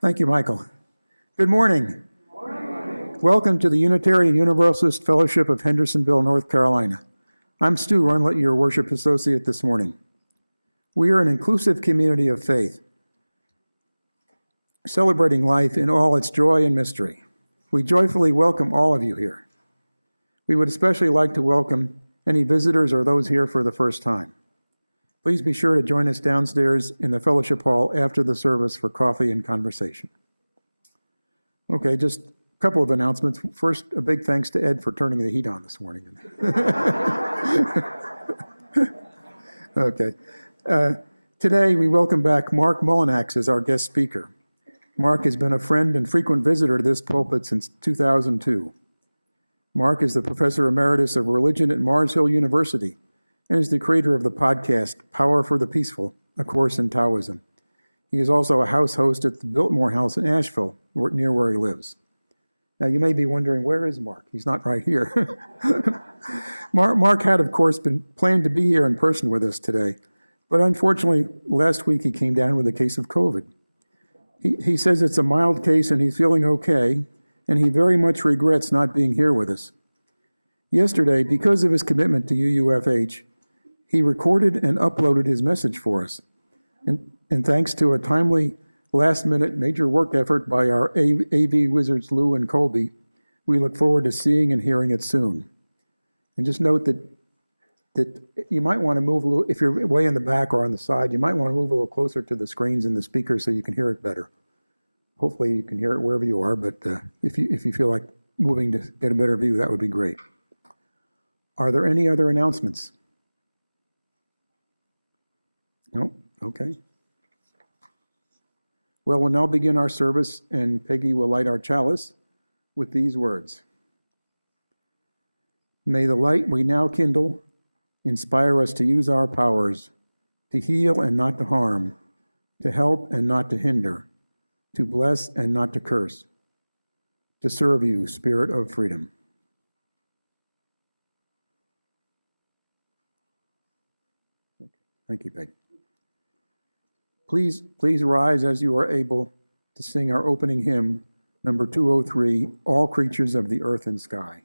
Thank you, Michael. Good morning. Good morning. Welcome to the Unitarian Universalist Fellowship of Hendersonville, North Carolina. I'm Stu Runlet, your worship associate this morning. We are an inclusive community of faith, celebrating life in all its joy and mystery. We joyfully welcome all of you here. We would especially like to welcome any visitors or those here for the first time. Please be sure to join us downstairs in the fellowship hall after the service for coffee and conversation. Okay, just a couple of announcements. First, a big thanks to Ed for turning the heat on this morning. Okay. Today, we welcome back Marc Mullinax as our guest speaker. Marc has been a friend and frequent visitor to this pulpit since 2002. Marc is the professor emeritus of religion at Mars Hill University and is the creator of the podcast Power for the Peaceful, A Course in Taoism. He is also a house host at the Biltmore House in Asheville, near where he lives. Now, you may be wondering, where is Marc? He's not right here. Marc had, of course, been planned to be here in person with us today, but unfortunately, last week he came down with a case of COVID. He says it's a mild case and he's feeling okay, and he very much regrets not being here with us. Yesterday, because of his commitment to UUFH, he recorded and uploaded his message for us. And thanks to a timely, last-minute major work effort by our AV wizards Lou and Colby, we look forward to seeing and hearing it soon. And just note that you might want to move a little, if you're way in the back or on the side, you might want to move a little closer to the screens and the speakers so you can hear it better. Hopefully you can hear it wherever you are, but if you feel like moving to get a better view, that would be great. Are there any other announcements? No? Okay. Well, we'll now begin our service, and Peggy will light our chalice with these words. May the light we now kindle inspire us to use our powers, to heal and not to harm, to help and not to hinder, to bless and not to curse, to serve you, Spirit of freedom. Thank you, Peggy. Please rise as you are able to sing our opening hymn, number 203, All Creatures of the Earth and Sky.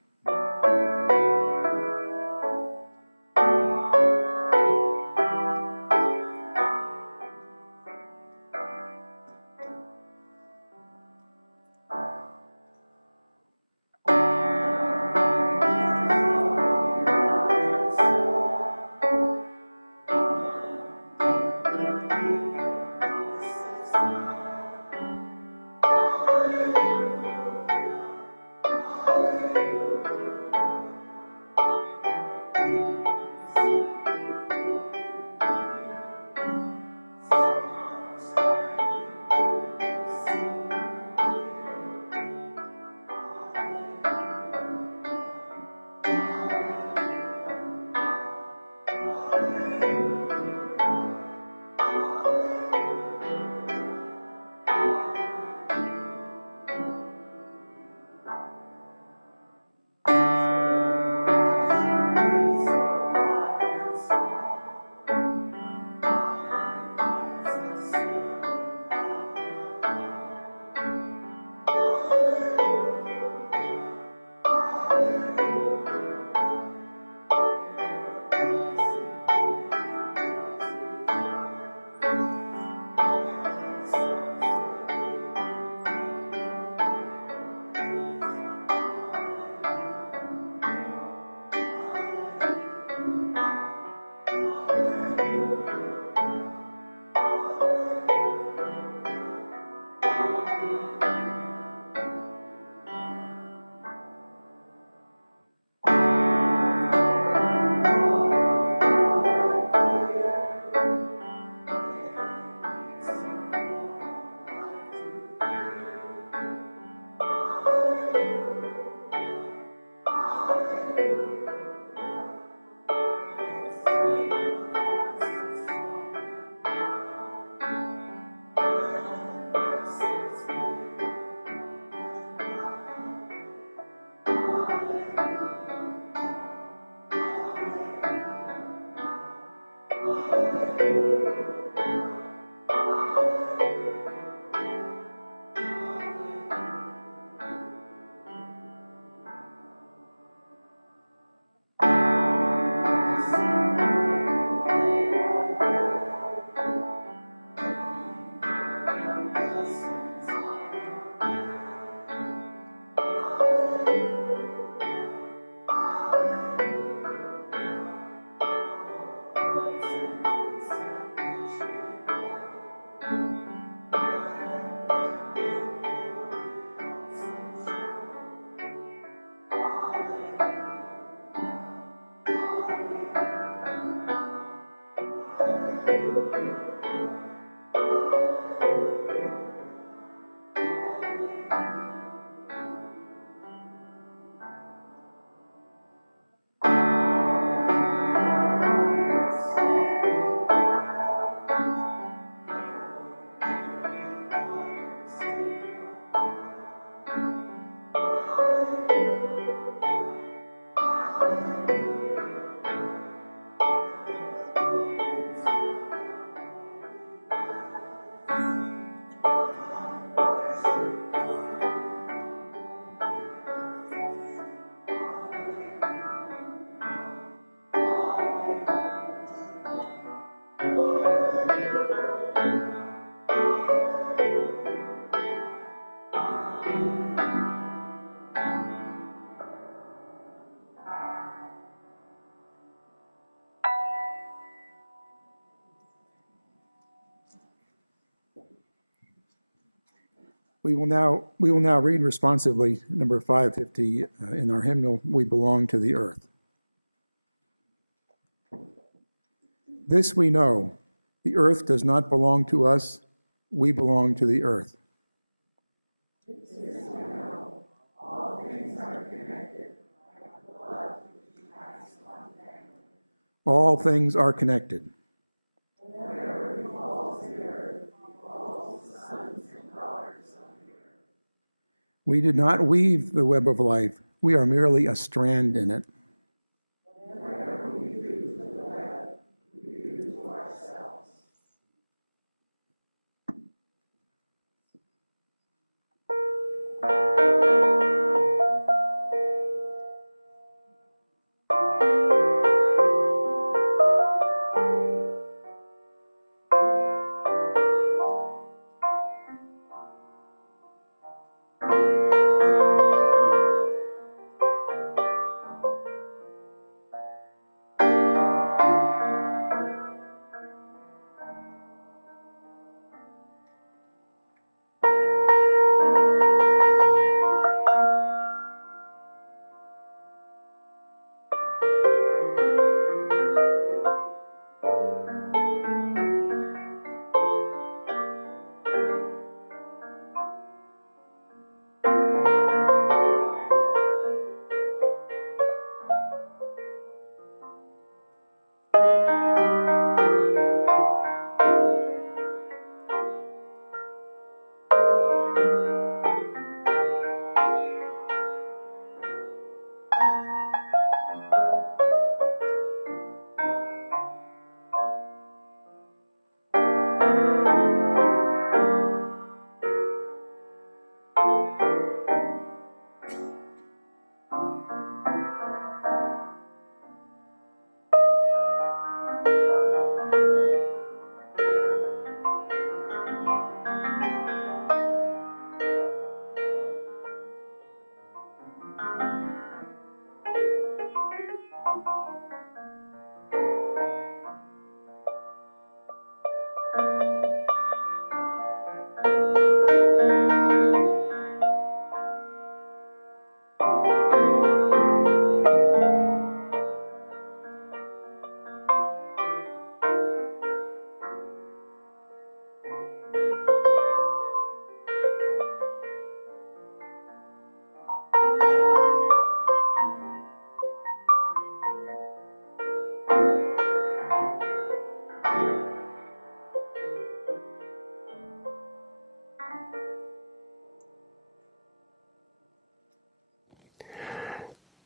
We will now read responsively number 550 in our hymnal, We Belong to the Earth. This we know, the earth does not belong to us, we belong to the earth. All things are connected. We did not weave the web of life. We are merely a strand in it.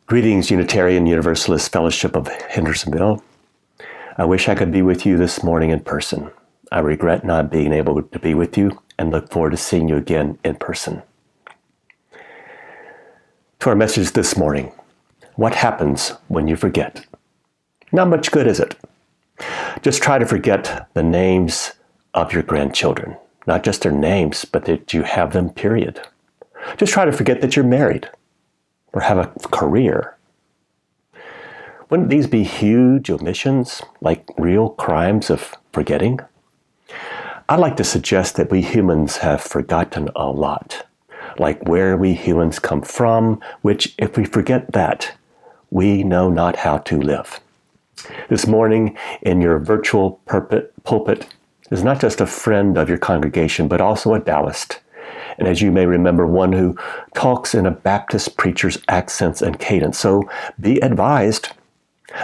Greetings, Unitarian Universalist Fellowship of Hendersonville. I wish I could be with you this morning in person. I regret not being able to be with you and look forward to seeing you again in person. To our message this morning, what happens when you forget? Not much good, is it? Just try to forget the names of your grandchildren. Not just their names, but that you have them, period. Just try to forget that you're married or have a career. Wouldn't these be huge omissions, like real crimes of forgetting? I'd like to suggest that we humans have forgotten a lot, like where we humans come from, which if we forget that, we know not how to live. This morning in your virtual pulpit is not just a friend of your congregation, but also a Taoist. And as you may remember, one who talks in a Baptist preacher's accents and cadence. So be advised,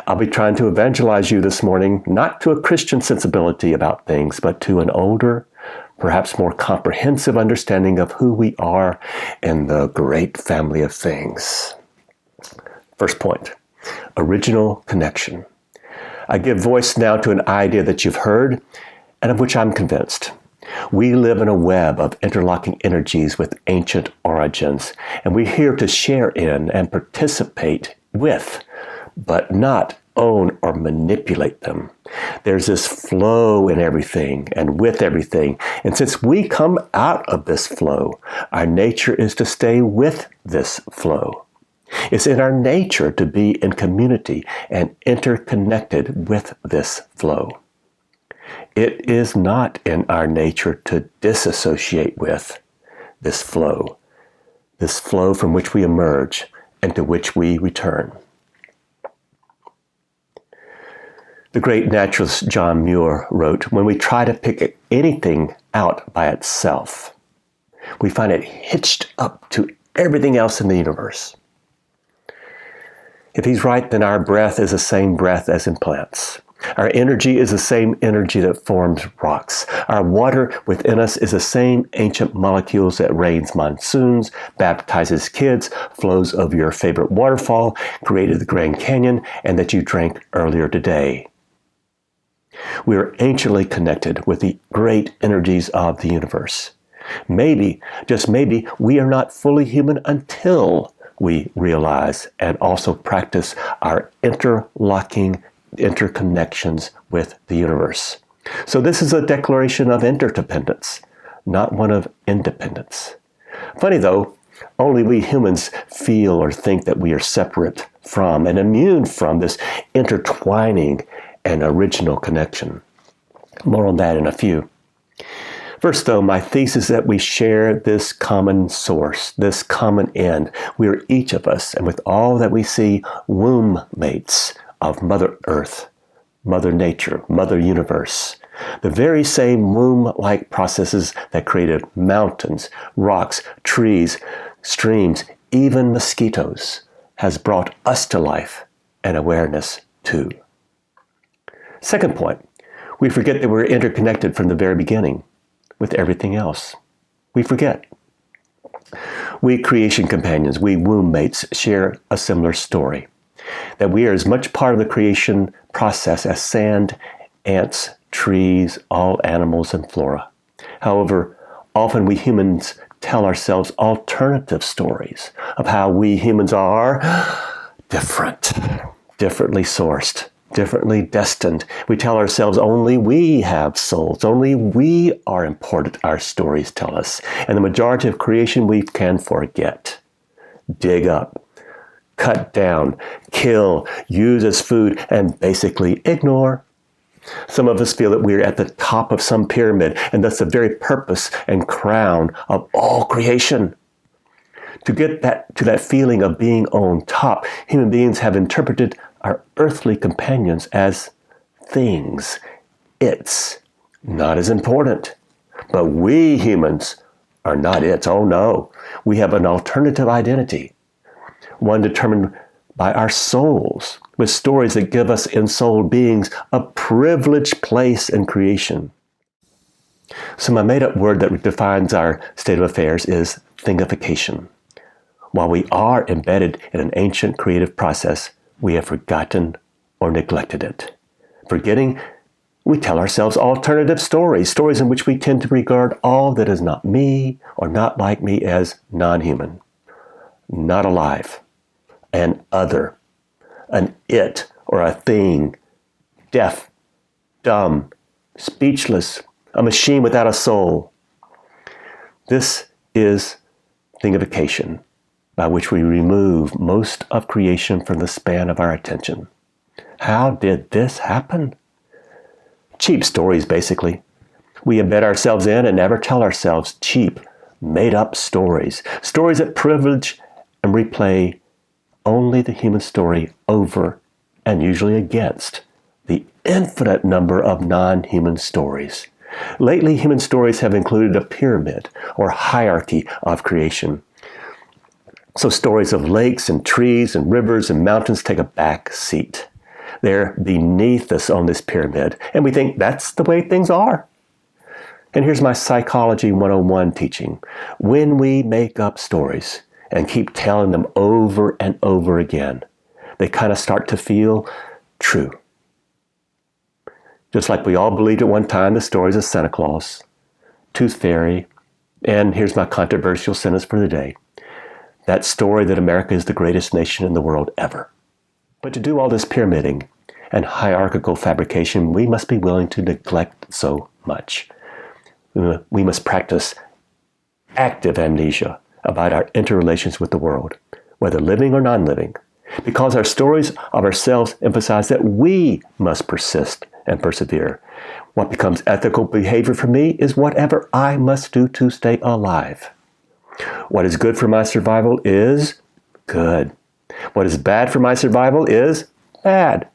I'll be trying to evangelize you this morning, not to a Christian sensibility about things, but to an older, perhaps more comprehensive understanding of who we are in the great family of things. First point, original connection. I give voice now to an idea that you've heard and of which I'm convinced. We live in a web of interlocking energies with ancient origins, and we're here to share in and participate with, but not own or manipulate them. There's this flow in everything and with everything, and since we come out of this flow, our nature is to stay with this flow. It's in our nature to be in community and interconnected with this flow. It is not in our nature to disassociate with this flow from which we emerge and to which we return. The great naturalist John Muir wrote, when we try to pick anything out by itself, we find it hitched up to everything else in the universe. If he's right, then our breath is the same breath as in plants. Our energy is the same energy that forms rocks. Our water within us is the same ancient molecules that rains monsoons, baptizes kids, flows of your favorite waterfall, created the Grand Canyon, and that you drank earlier today. We are anciently connected with the great energies of the universe. Maybe, just maybe, we are not fully human until we realize and also practice our interconnections with the universe. So this is a declaration of interdependence, not one of independence. Funny though, only we humans feel or think that we are separate from and immune from this intertwining and original connection. More on that in a few. First, though, my thesis is that we share this common source, this common end. We are each of us, and with all that we see, womb mates of Mother Earth, Mother Nature, Mother Universe. The very same womb-like processes that created mountains, rocks, trees, streams, even mosquitoes, has brought us to life and awareness too. Second point, we forget that we're interconnected from the very beginning with everything else. We forget. We creation companions, we womb mates, share a similar story. That we are as much part of the creation process as sand, ants, trees, all animals, and flora. However, often we humans tell ourselves alternative stories of how we humans are differently sourced, differently destined. We tell ourselves only we have souls, only we are important, our stories tell us. And the majority of creation we can forget. Dig up, cut down, kill, use as food, and basically ignore. Some of us feel that we're at the top of some pyramid, and that's the very purpose and crown of all creation. To get to that feeling of being on top, human beings have interpreted our earthly companions as things. It's not as important. But we humans are not it. Oh no. We have an alternative identity, one determined by our souls, with stories that give us ensouled beings a privileged place in creation. So my made-up word that defines our state of affairs is thingification. while we are embedded in an ancient creative process, we have forgotten or neglected it. Forgetting, we tell ourselves alternative stories, stories in which we tend to regard all that is not me or not like me as non-human, not alive, an other, an it or a thing, deaf, dumb, speechless, a machine without a soul. This is thingification, by which we remove most of creation from the span of our attention. How did this happen? Cheap stories, basically. We embed ourselves in and never tell ourselves cheap, made-up stories. Stories that privilege and replay only the human story over and usually against the infinite number of non-human stories. Lately, human stories have included a pyramid or hierarchy of creation. So stories of lakes and trees and rivers and mountains take a back seat. They're beneath us on this pyramid, and we think that's the way things are. And here's my Psychology 101 teaching. When we make up stories and keep telling them over and over again, they kind of start to feel true. Just like we all believed at one time the stories of Santa Claus, Tooth Fairy, and here's my controversial sentence for the day, that story that America is the greatest nation in the world ever. But to do all this pyramiding and hierarchical fabrication, we must be willing to neglect so much. We must practice active amnesia about our interrelations with the world, whether living or non-living, because our stories of ourselves emphasize that we must persist and persevere. What becomes ethical behavior for me is whatever I must do to stay alive. What is good for my survival is good. What is bad for my survival is bad,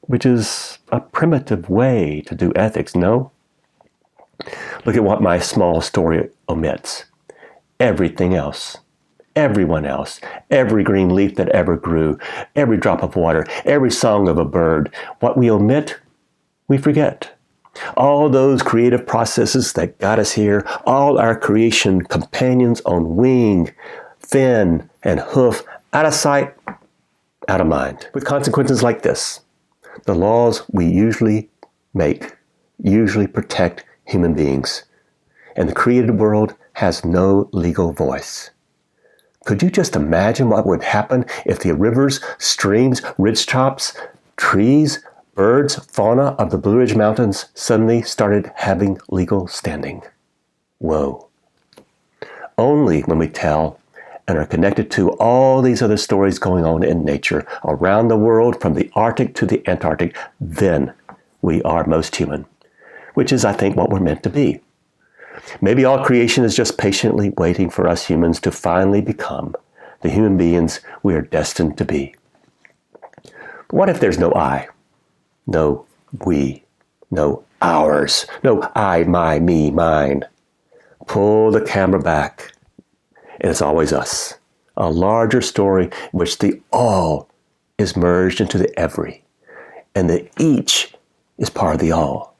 which is a primitive way to do ethics, no? Look at what my small story omits. Everything else, everyone else, every green leaf that ever grew, every drop of water, every song of a bird. What we omit, we forget. All those creative processes that got us here, all our creation companions on wing, fin, and hoof, out of sight, out of mind. With consequences like this, the laws we usually make usually protect human beings, and the created world has no legal voice. Could you just imagine what would happen if the rivers, streams, ridgetops, trees, birds, fauna of the Blue Ridge Mountains suddenly started having legal standing? Whoa. Only when we tell and are connected to all these other stories going on in nature around the world, from the Arctic to the Antarctic, then we are most human, which is, I think, what we're meant to be. Maybe all creation is just patiently waiting for us humans to finally become the human beings we are destined to be. What if there's no I? No we, no ours, no I, my, me, mine. Pull the camera back, and it's always us. A larger story in which the all is merged into the every, and the each is part of the all.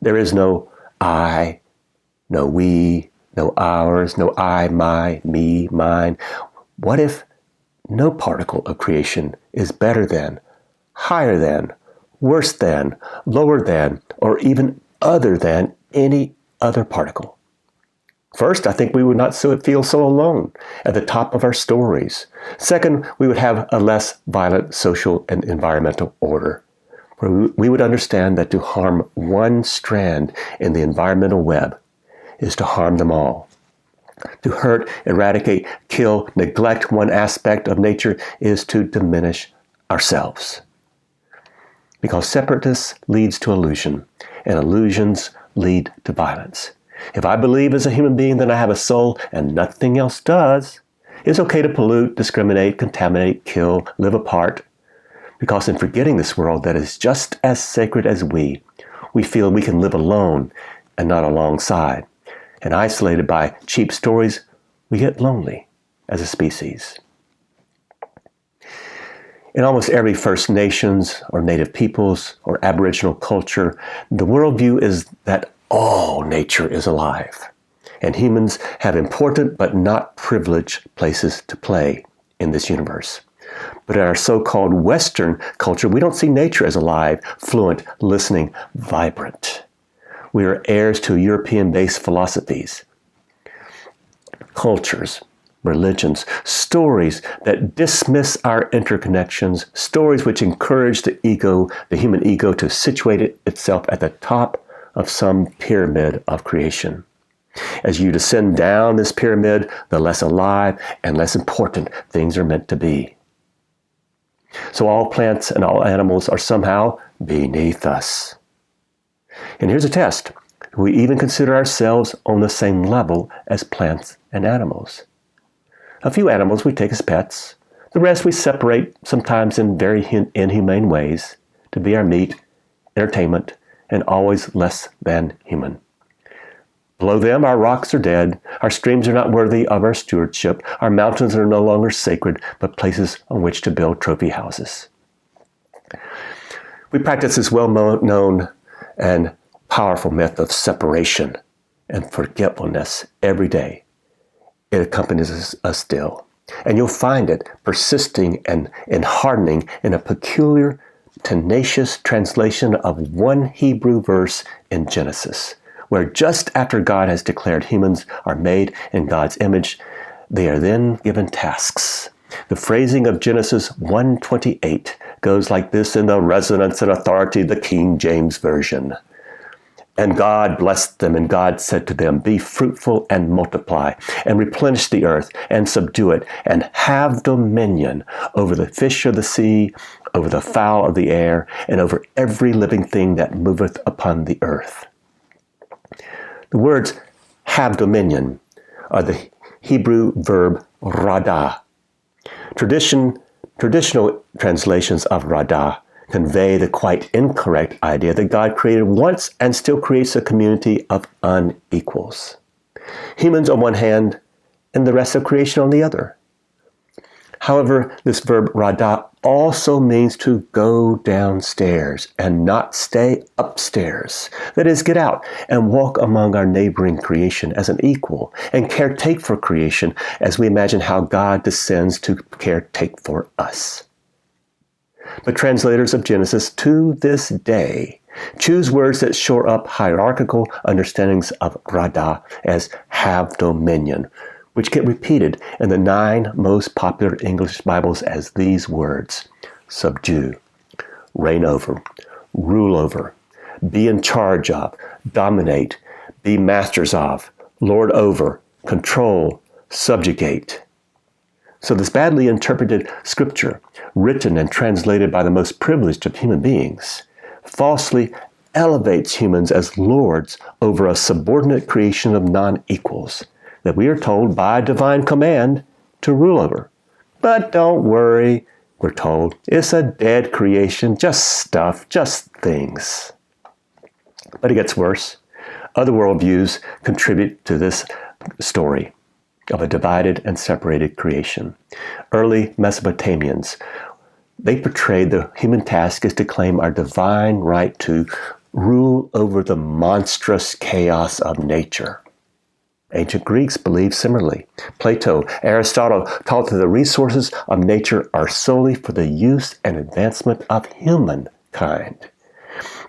There is no I, no we, no ours, no I, my, me, mine. What if no particle of creation is better than, higher than, worse than, lower than, or even other than any other particle? First, I think we would not feel so alone at the top of our stories. Second, we would have a less violent social and environmental order, where we would understand that to harm one strand in the environmental web is to harm them all. To hurt, eradicate, kill, neglect one aspect of nature is to diminish ourselves. Because separateness leads to illusion, and illusions lead to violence. If I believe as a human being that I have a soul and nothing else does, it's okay to pollute, discriminate, contaminate, kill, live apart. Because in forgetting this world that is just as sacred as we feel we can live alone and not alongside. And isolated by cheap stories, we get lonely as a species. In almost every First Nations or Native peoples or Aboriginal culture, the worldview is that all nature is alive. And humans have important but not privileged places to play in this universe. But in our so-called Western culture, we don't see nature as alive, fluent, listening, vibrant. We are heirs to European-based philosophies, cultures, religions, stories that dismiss our interconnections, stories which encourage the human ego to situate itself at the top of some pyramid of creation. As you descend down this pyramid, the less alive and less important things are meant to be. So all plants and all animals are somehow beneath us. And here's a test. We even consider ourselves on the same level as plants and animals. A few animals we take as pets. The rest we separate, sometimes in very inhumane ways, to be our meat, entertainment, and always less than human. Below them, our rocks are dead, our streams are not worthy of our stewardship, our mountains are no longer sacred, but places on which to build trophy houses. We practice this well-known and powerful myth of separation and forgetfulness every day. It accompanies us still. And you'll find it persisting and hardening in a peculiar, tenacious translation of one Hebrew verse in Genesis, where just after God has declared humans are made in God's image, they are then given tasks. The phrasing of Genesis 1:28 goes like this in the resonance and authority of the King James Version. And God blessed them, and God said to them, be fruitful and multiply, and replenish the earth, and subdue it, and have dominion over the fish of the sea, over the fowl of the air, and over every living thing that moveth upon the earth. The words have dominion are the Hebrew verb Radha. Traditional translations of Radha convey the quite incorrect idea that God created once and still creates a community of unequals. Humans on one hand and the rest of creation on the other. However, this verb Radha also means to go downstairs and not stay upstairs. That is, get out and walk among our neighboring creation as an equal and caretake for creation as we imagine how God descends to caretake for us. But translators of Genesis to this day choose words that shore up hierarchical understandings of Radha as have dominion, which get repeated in the 9 most popular English Bibles as these words: subdue, reign over, rule over, be in charge of, dominate, be masters of, lord over, control, subjugate. So this badly interpreted scripture, written and translated by the most privileged of human beings, falsely elevates humans as lords over a subordinate creation of non-equals that we are told by divine command to rule over. But don't worry, we're told, it's a dead creation, just stuff, just things. But it gets worse. Other worldviews contribute to this story of a divided and separated creation. Early Mesopotamians, they portrayed the human task as to claim our divine right to rule over the monstrous chaos of nature. Ancient Greeks believed similarly. Plato, Aristotle taught that the resources of nature are solely for the use and advancement of humankind.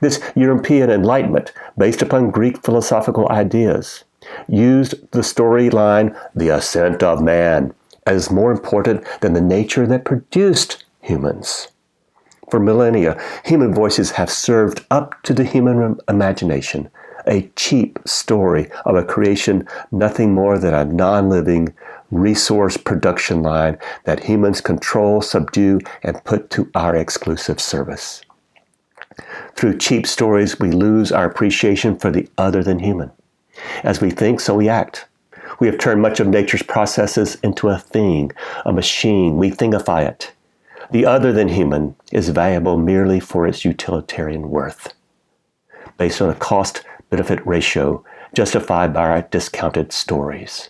This European Enlightenment, based upon Greek philosophical ideas, used the storyline, the ascent of man, as more important than the nature that produced humans. For millennia, human voices have served up to the human imagination a cheap story of a creation nothing more than a non-living resource production line that humans control, subdue, and put to our exclusive service. Through cheap stories, we lose our appreciation for the other than human. As we think, so we act. We have turned much of nature's processes into a thing, a machine. We thingify it. The other than human is valuable merely for its utilitarian worth, based on a cost-benefit ratio justified by our discounted stories.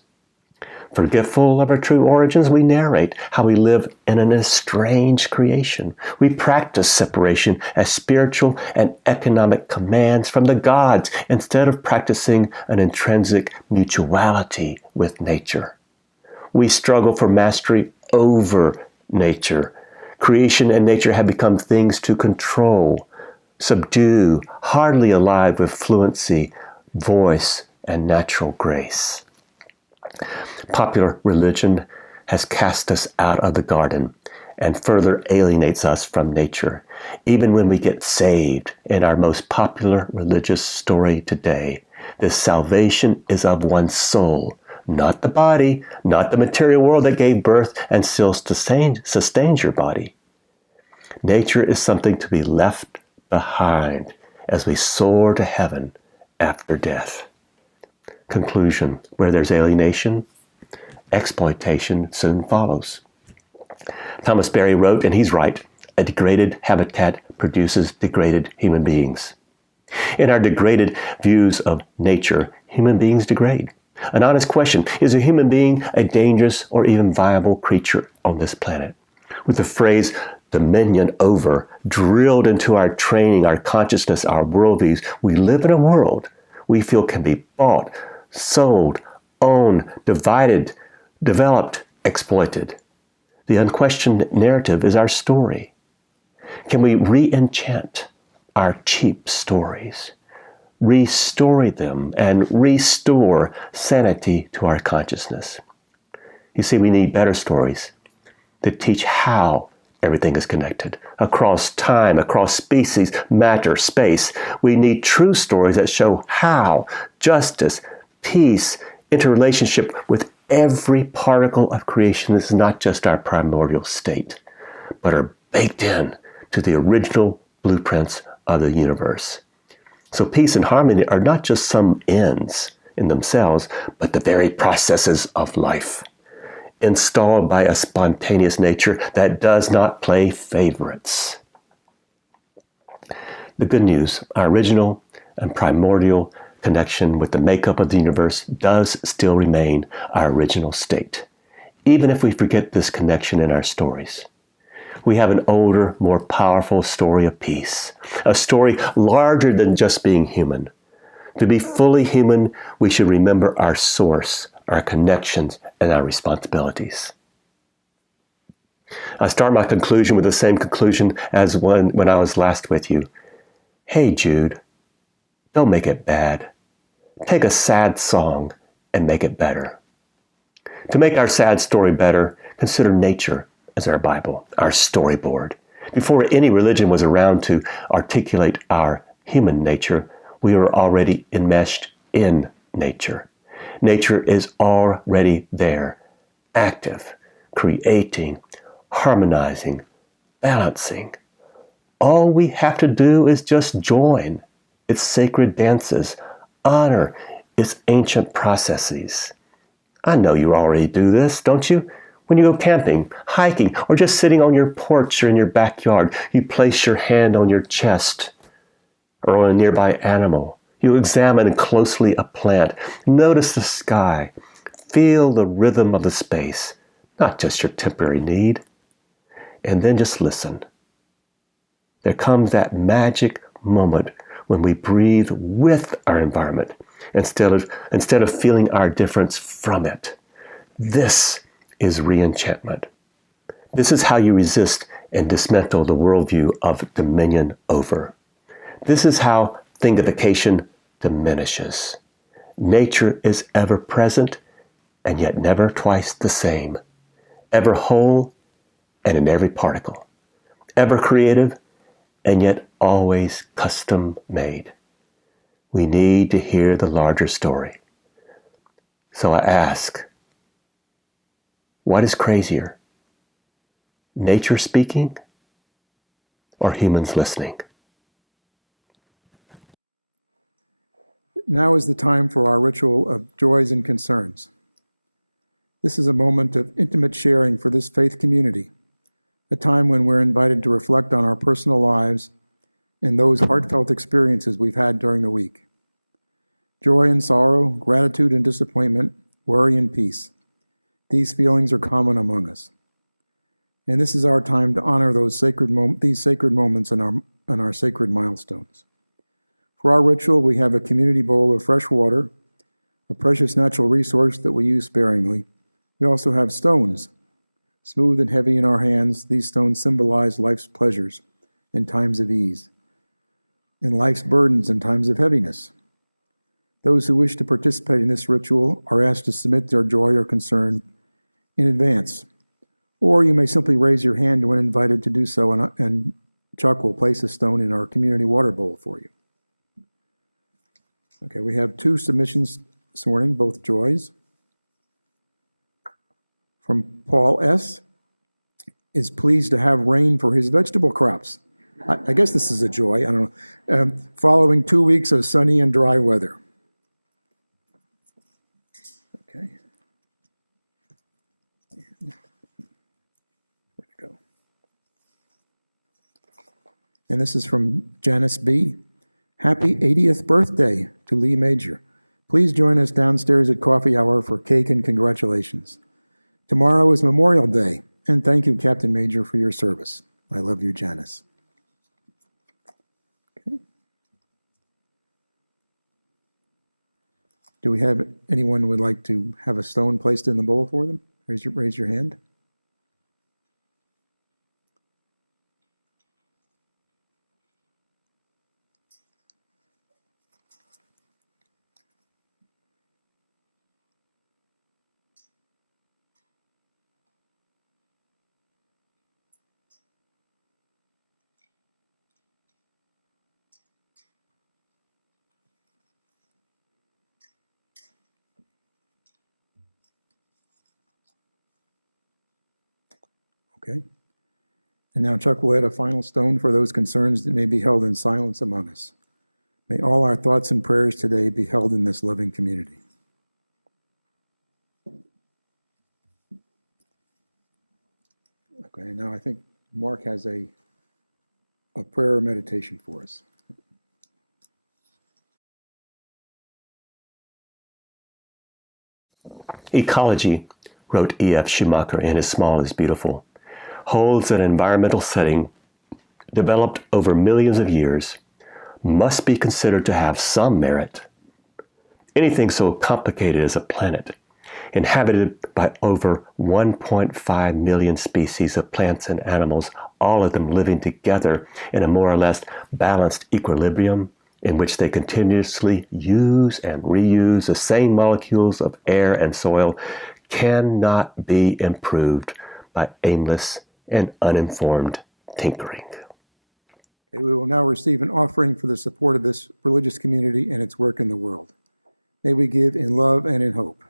Forgetful of our true origins, we narrate how we live in an estranged creation. We practice separation as spiritual and economic commands from the gods instead of practicing an intrinsic mutuality with nature. We struggle for mastery over nature. Creation and nature have become things to control, subdue, hardly alive with fluency, voice, and natural grace. Popular religion has cast us out of the garden and further alienates us from nature. Even when we get saved, in our most popular religious story today, the salvation is of one's soul, not the body, not the material world that gave birth and still sustains your body. Nature is something to be left behind as we soar to heaven after death. Conclusion: where there's alienation, exploitation soon follows. Thomas Berry wrote, and he's right, a degraded habitat produces degraded human beings. In our degraded views of nature, human beings degrade. An honest question: is a human being a dangerous or even viable creature on this planet? With the phrase dominion over drilled into our training, our consciousness, our worldviews, we live in a world we feel can be bought, sold, owned, divided, developed, exploited. The unquestioned narrative is our story. Can we re-enchant our cheap stories, restore them, and restore sanity to our consciousness? You see, we need better stories that teach how everything is connected across time, across species, matter, space. We need true stories that show how justice, peace, interrelationship with every particle of creation is not just our primordial state, but are baked in to the original blueprints of the universe. So peace and harmony are not just some ends in themselves, but the very processes of life, installed by a spontaneous nature that does not play favorites. The good news: our original and primordial connection with the makeup of the universe does still remain our original state, even if we forget this connection in our stories. We have an older, more powerful story of peace, a story larger than just being human. To be fully human, we should remember our source, our connections, and our responsibilities. I start my conclusion with the same conclusion as when I was last with you. Hey, Jude, don't make it bad. Take a sad song and make it better. To make our sad story better, consider nature as our Bible, our storyboard. Before any religion was around to articulate our human nature, we were already enmeshed in nature. Nature is already there, active, creating, harmonizing, balancing. All we have to do is just join its sacred dances, honor its ancient processes. I know you already do this, don't you? When you go camping, hiking, or just sitting on your porch or in your backyard, you place your hand on your chest or on a nearby animal. You examine closely a plant, notice the sky, feel the rhythm of the space, not just your temporary need, and then just listen. There comes that magic moment when we breathe with our environment instead of feeling our difference from it. This is re-enchantment. This is how you resist and dismantle the worldview of dominion over. This is how thingification diminishes. Nature is ever present and yet never twice the same, ever whole and in every particle, ever creative and yet always custom made. We need to hear the larger story. So I ask, what is crazier? Nature speaking or humans listening? Now is the time for our ritual of joys and concerns. This is a moment of intimate sharing for this faith community, a time when we're invited to reflect on our personal lives and those heartfelt experiences we've had during the week. Joy and sorrow, gratitude and disappointment, worry and peace. These feelings are common among us. And this is our time to honor these sacred moments and our sacred milestones. For our ritual, we have a community bowl of fresh water, a precious natural resource that we use sparingly. We also have stones, smooth and heavy in our hands. These stones symbolize life's pleasures in times of ease, and life's burdens in times of heaviness. Those who wish to participate in this ritual are asked to submit their joy or concern in advance, or you may simply raise your hand when invited to do so, and Chuck will place a stone in our community water bowl for you. Okay, we have 2 submissions this morning, both joys. From Paul S. is pleased to have rain for his vegetable crops. I guess this is a joy, I don't know. Following 2 weeks of sunny and dry weather. Okay. Where'd it go? And this is from Janice B. Happy 80th birthday to Lee Major. Please join us downstairs at coffee hour for cake and congratulations. Tomorrow is Memorial Day, and thank you, Captain Major, for your service. I love you, Janice. Okay. Do we have anyone who would like to have a stone placed in the bowl for them? Raise your hand. Okay. And now Chuck will add a final stone for those concerns that may be held in silence among us. May all our thoughts and prayers today be held in this loving community. Okay, now I think Mark has a prayer or meditation for us. Ecology, wrote E.F. Schumacher in his Small is Beautiful, holds that an environmental setting developed over millions of years must be considered to have some merit. Anything so complicated as a planet, inhabited by over 1.5 million species of plants and animals, all of them living together in a more or less balanced equilibrium in which they continuously use and reuse the same molecules of air and soil, cannot be improved by aimless and uninformed tinkering. We will now receive an offering for the support of this religious community and its work in the world. May we give in love and in hope.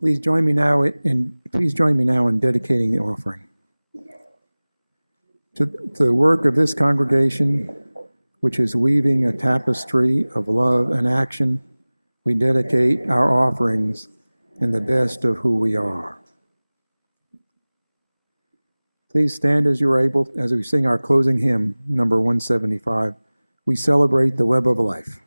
Please join me now in dedicating the offering. To the work of this congregation, which is weaving a tapestry of love and action, we dedicate our offerings in the best of who we are. Please stand as you are able as we sing our closing hymn, number 175. We celebrate the web of life.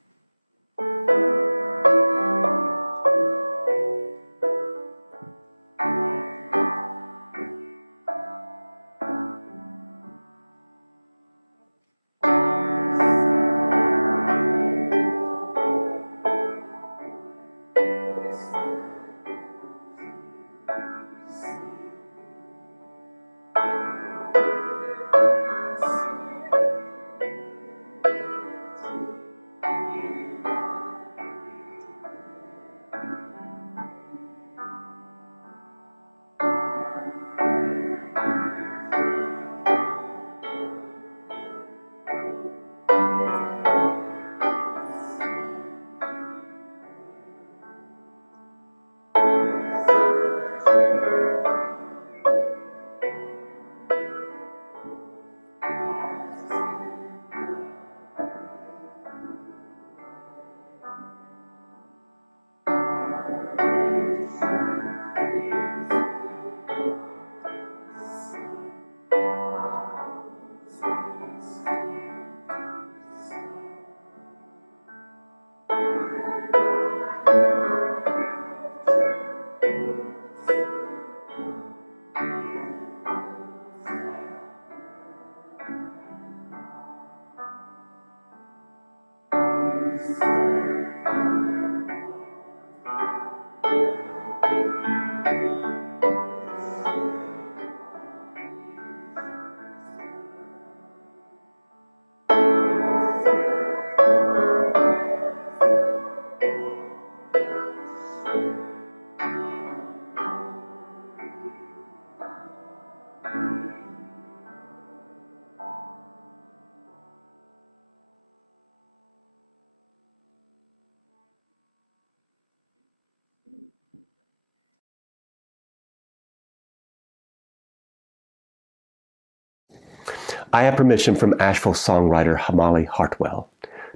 I have permission from Asheville songwriter Hamali Hartwell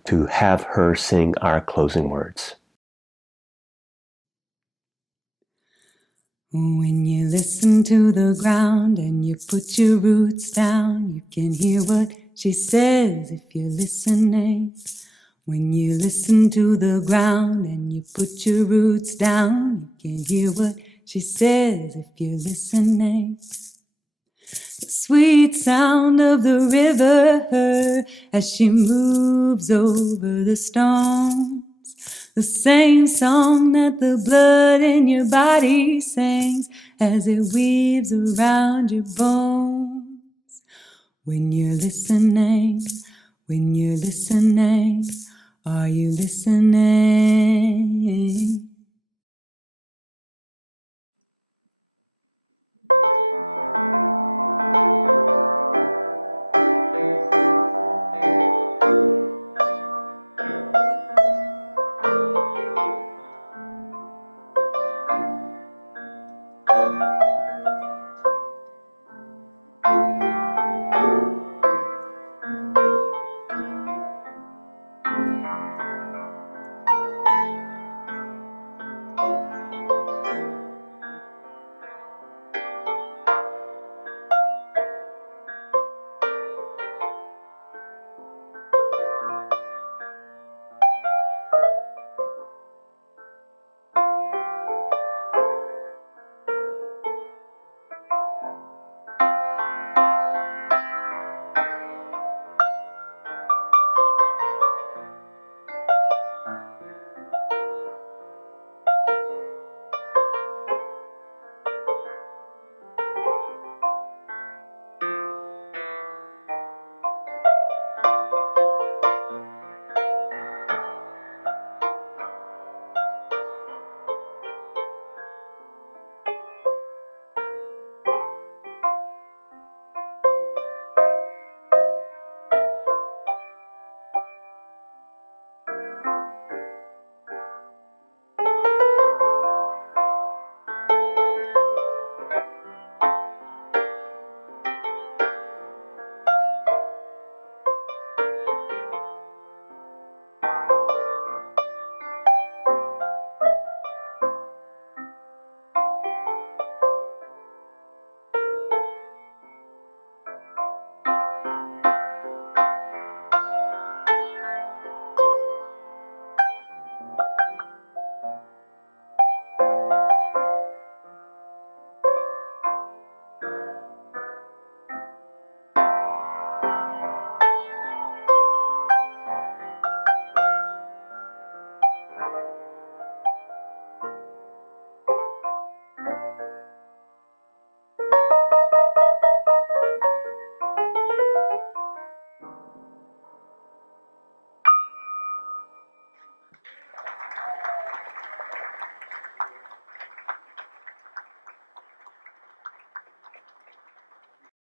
to have her sing our closing words. When you listen to the ground and you put your roots down, you can hear what she says if you're listening. When you listen to the ground and you put your roots down, you can hear what she says if you're listening. The sweet sound of the river as she moves over the stones. The same song that the blood in your body sings as it weaves around your bones. When you're listening, are you listening?